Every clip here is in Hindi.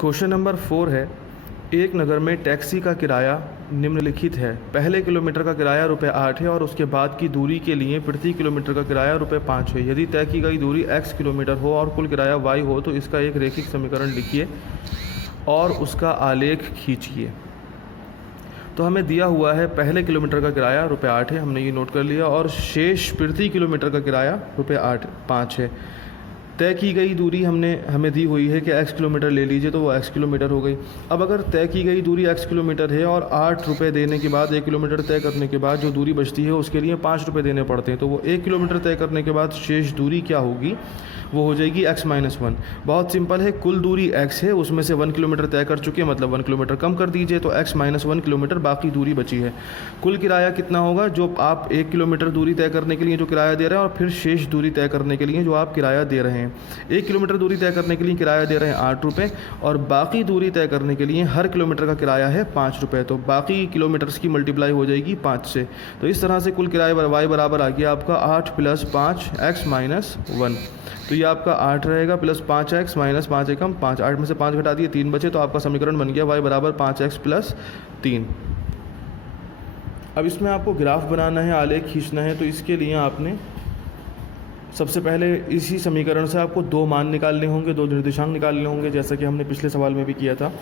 क्वेश्चन नंबर 4 है, एक नगर में टैक्सी का किराया निम्नलिखित है। पहले किलोमीटर का किराया ₹8 है और उसके बाद की दूरी के लिए प्रति किलोमीटर का किराया ₹5 है। यदि तय की गई दूरी x किलोमीटर हो और कुल किराया y हो तो इसका एक रैखिक समीकरण लिखिए और उसका आलेख खींचिए। तो हमें दिया हुआ है पहले किलोमीटर का किराया ₹8 है, हमने ये नोट कर लिया, और शेष प्रति किलोमीटर का किराया ₹5 है। तय की गई दूरी हमें दी हुई है कि x किलोमीटर ले लीजिए, तो वो x किलोमीटर हो गई। अब अगर तय की गई दूरी x किलोमीटर है और ₹8 देने के बाद 1 किलोमीटर तय करने के बाद जो दूरी बचती है उसके लिए ₹5 देने पड़ते हैं, तो वो 1 किलोमीटर तय करने के बाद शेष दूरी क्या होगी, वो हो जाएगी x-1। बहुत सिंपल है, कुल दूरी x है, उसमें से 1 किलोमीटर तय कर चुके हैं, मतलब 1 किलोमीटर कम कर दीजिए, तो x-1 किलोमीटर बाकी दूरी बची है। कुल किराया कितना होगा, जो आप 1 किलोमीटर दूरी तय करने के लिए जो किराया दे रहे हैं और फिर शेष दूरी तय करने के लिए जो आप किराया दे रहे हैं। 1 किलोमीटर दूरी तय करने के लिए किराया दे रहे हैं ₹8 और बाकी दूरी तय करने के लिए हर किलोमीटर का किराया है ₹5, तो बाकी किलोमीटर्स की मल्टीप्लाई हो जाएगी 5 से। तो इस तरह से कुल किराया y बराबर आ गया आपका 8 + 5 x-1। तो ये आपका 8 रहेगा प्लस 5x - 5 एकम 5, 8 में से 5 घटा दिए 3 बचे, तो आपका समीकरण बन गया y बराबर 5x + 3। अब इसमें आपको ग्राफ बनाना है, आलेख खींचना है, तो इसके लिए आपने सबसे पहले इसी समीकरण से आपको 2 मान निकालने होंगे, 2 निर्देशांक निकालने होंगे, जैसा कि हमने पिछले सवाल में भी किया था।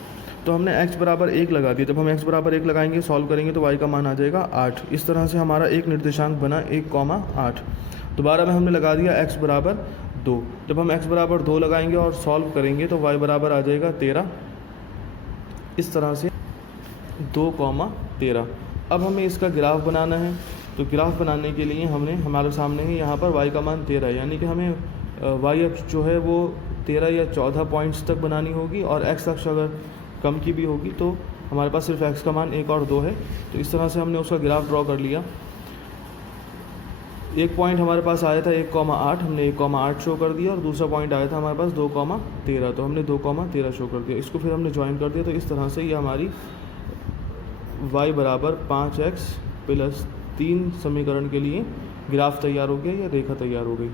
तो हमने x बराबर 1 लगा दिया। जब हम x बराबर 1 लगाएंगे, सॉल्व करेंगे, तो y का मान आ जाएगा 8। इस तरह से हमारा एक निर्देशांक बना 1,8। दोबारा में हमने लगा दिया x बराबर 2। जब हम x बराबर 2 लगाएंगे और सॉल्व करेंगे तो y बराबर आ जाएगा 13। इस तरह से 2,13। अब हमें इसका ग्राफ बनाना है, तो ग्राफ बनाने के लिए हमारे सामने ही यहाँ पर y का मान 13 है, यानी कि हमें y अक्ष जो है वो 13 या 14 पॉइंट्स तक बनानी होगी, और x अक्ष अगर कम की भी होगी तो हमारे पास सिर्फ x का मान 1 और 2 है। तो इस तरह से हमने उसका ग्राफ ड्रॉ कर लिया। एक पॉइंट हमारे पास आया था 1,8, हमने 1,8 शो कर दिया, और दूसरा पॉइंट आया था हमारे पास 2,13, तो हमने 2,13 शो कर दिया। इसको फिर हमने ज्वाइन कर दिया, तो इस तरह से ये हमारी y बराबर 5x + 3 समीकरण के लिए ग्राफ तैयार हो गया या रेखा तैयार हो गई।